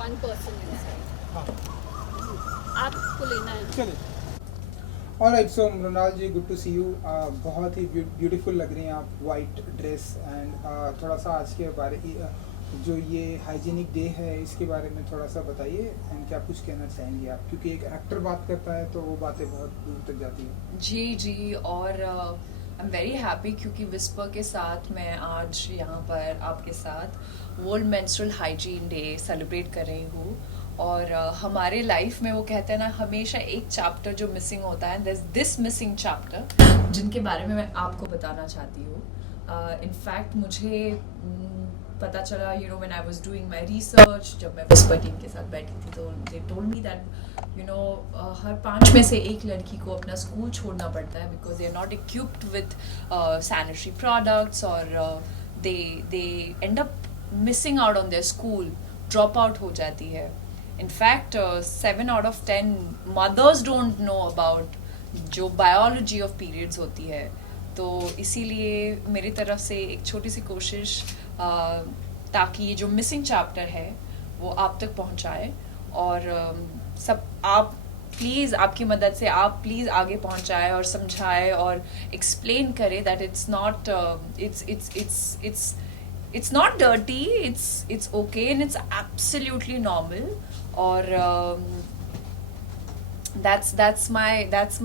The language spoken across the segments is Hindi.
one person inside. हाँ आपको लेना है. चलिए. Alright, so Mrinal ji, good to see you. बहुत ही ब्यूटीफुल लग रही हैं आप, वाइट ड्रेस एंड थोड़ा सा आज के बारे जो ये हाइजीनिक डे है इसके बारे में थोड़ा सा बताइए एंड क्या कुछ कहना चाहेंगे आप, क्योंकि एक एक्टर बात करता है तो वो बातें बहुत दूर तक जाती हैं. जी और आई एम वेरी हैप्पी क्योंकि विस्पर के साथ मैं आज यहाँ पर आपके साथ world menstrual hygiene day celebrate कर रही हूँ. और हमारे लाइफ में वो कहते हैं ना, हमेशा एक चैप्टर जो मिसिंग होता है, दिस मिसिंग चैप्टर, जिनके बारे में मैं आपको बताना चाहती हूँ. इनफैक्ट मुझे पता चला, you know, when I was doing my research, जब मैं विस्पर टीम के साथ बैठी थी तो they told me that you know हर 5 में से एक लड़की को अपना स्कूल छोड़ना पड़ता है because they are not equipped with sanitary products, और they end up missing out on their school, drop out हो जाती है. In fact, 7 out of 10 mothers don't know about जो biology of periods होती है. तो इसीलिए मेरी तरफ से एक छोटी सी कोशिश ताकि ये जो मिसिंग चैप्टर है वो आप तक पहुंचाए, और सब आप प्लीज़, आपकी मदद से आप प्लीज़ आगे पहुंचाए और समझाए और एक्सप्लेन करें that it's not it's not dirty, it's okay and it's absolutely normal. Or that's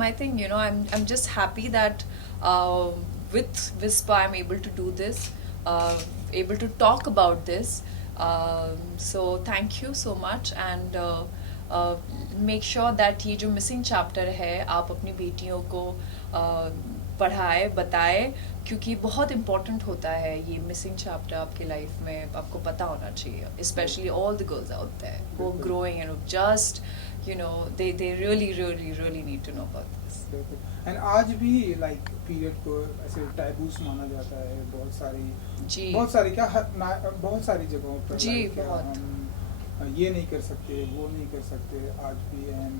my thing, you know. I'm just happy that with Whisper I'm able to do this, able to talk about this. So thank you so much, and make sure that ये जो missing chapter है आप अपनी बेटियों को पढ़ाए, बताए, क्योंकि बहुत इम्पोर्टेंट होता है ये मिसिंग चैप्टर आपके लाइफ में. आपको पता होना चाहिए, specially all the girls out there who are growing and just you know they really need to know about this. And आज भी लाइक पीरियड को ऐसे टैबूस माना जाता है बहुत सारी क्या बहुत सारी जगहों पर जी, like, बहुत. हम ये नहीं कर सकते, वो नहीं कर सकते आज भी, एंड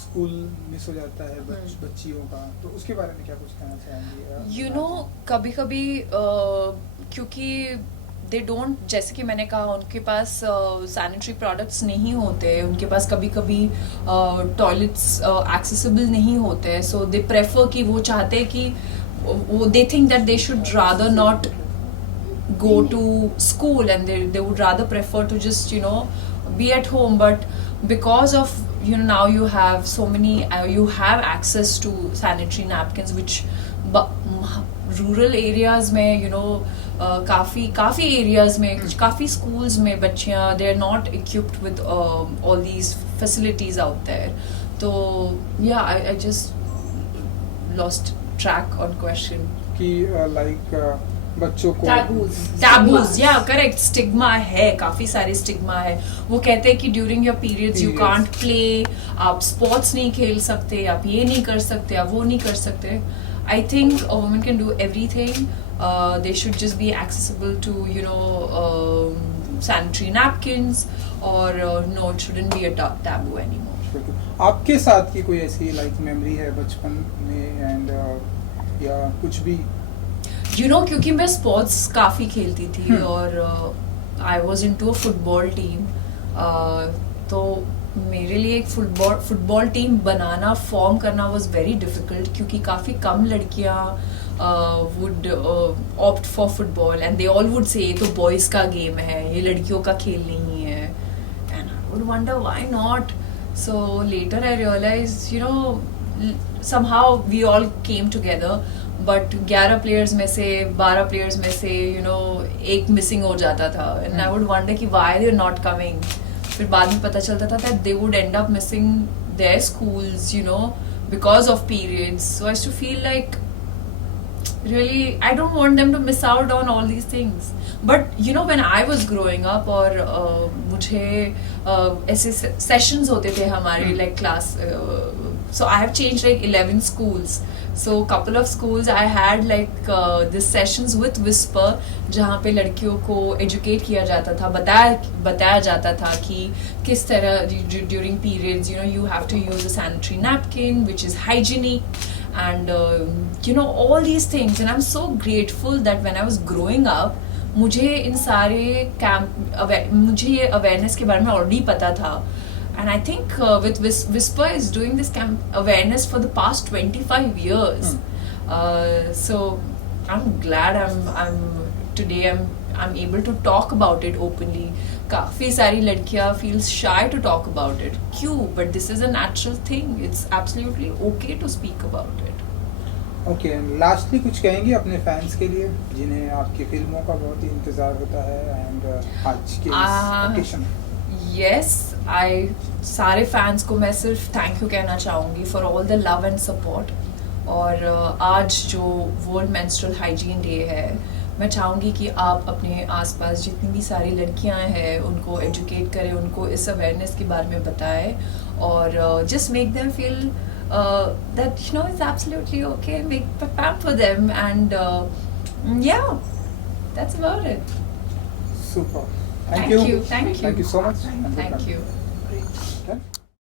स्कूल मिस हो जाता है बच्चियों का, तो उसके बारे में क्या कुछ कहना चाहेंगे? यू नो, कभी कभी क्योंकि दे डोंट, जैसे कि मैंने कहा, उनके पास सैनिटरी प्रोडक्ट्स नहीं होते, उनके पास कभी कभी टॉयलेट्स एक्सेसिबल नहीं होते, सो दे प्रेफर कि वो चाहते हैं कि वो they think that they should rather not go to school, and they would rather prefer to just, you know, be at home. But because of, you know, now you have so many you have access to sanitary napkins, which rural areas में, you know, काफ़ी areas में, काफ़ी schools में बच्चियाँ, they are not equipped with all these facilities out there. तो yeah, I just lost track on question. कि like बच्चों को टैबूज, या करेक्ट, स्टिग्मा है, काफी सारे स्टिग्मा है. वो कहते हैं कि during your periods you can't play, आप स्पोर्ट्स नहीं खेल सकते, आप ये नहीं कर सकते, आप वो नहीं कर सकते. I think a woman can do everything. They should just be accessible to, you know, sanitary napkins, और no, it shouldn't be a taboo anymore. आपके साथ की कोई ऐसी लाइक मेमोरी है बचपन में एंड या कुछ भी? यू नो, क्योंकि मैं स्पोर्ट्स काफ़ी खेलती थी और I was into a football team, तो मेरे लिए एक फुटबॉल टीम बनाना, फॉर्म करना वॉज वेरी डिफ़िकल्ट, क्योंकि काफ़ी कम लड़कियाँ would opt for football, and they all would say ये तो बॉयज़ का गेम है, ये लड़कियों का खेल नहीं है, and I would wonder why not. So later I realise, you know, somehow we all came together, but 11 players में से 12 प्लेयर्स में से, यू नो, एक मिसिंग हो जाता था, एंड आई वुड वंडर कि why they are not coming. फिर बाद में पता चलता था that they would end up missing their schools, you know, because of periods. So I used to feel like really, I don't want them to miss out on all these things. But you know, when I was growing up, और मुझे ऐसे sessions होते थे हमारे like class, so I have changed like 11 schools. So couple of schools I had like this sessions with Whisper, जहाँ पे लड़कियों को educate किया जाता था, बताया जाता था कि किस तरह during periods, you know, you have to use a sanitary napkin which is hygienic, and you know, all these things. And I'm so grateful that when I was growing up, मुझे इन सारे कैंप मुझे ये अवेयरनेस के बारे में ऑलरेडी पता था. And I think with Whisper is doing this camp awareness for the past 25 years. So I'm glad I'm able to talk about it openly. काफी सारी लड़कियां feels shy to talk about it. क्यों? But this is a natural thing. It's absolutely okay to speak about it. Okay, lastly कुछ कहेंगे अपने फैंस के लिए जिन्हें आपकी फिल्मों का बहुत ही इंतजार होता है एंड आज के ओकेशन? यस, सारे फैंस को मैं सिर्फ थैंक यू कहना चाहूँगी for all the love and support. और आज जो वर्ल्ड मेंस्ट्रुअल हाइजीन डे है, मैं चाहूँगी कि आप अपने आसपास जितनी भी सारी लड़कियां हैं उनको एजुकेट करें, उनको इस अवेयरनेस के बारे में बताएं और just make them feel that it's absolutely okay, make pamper them and yeah, that's about it. Super. Thank you. Thank you so much. Thank you. Okay.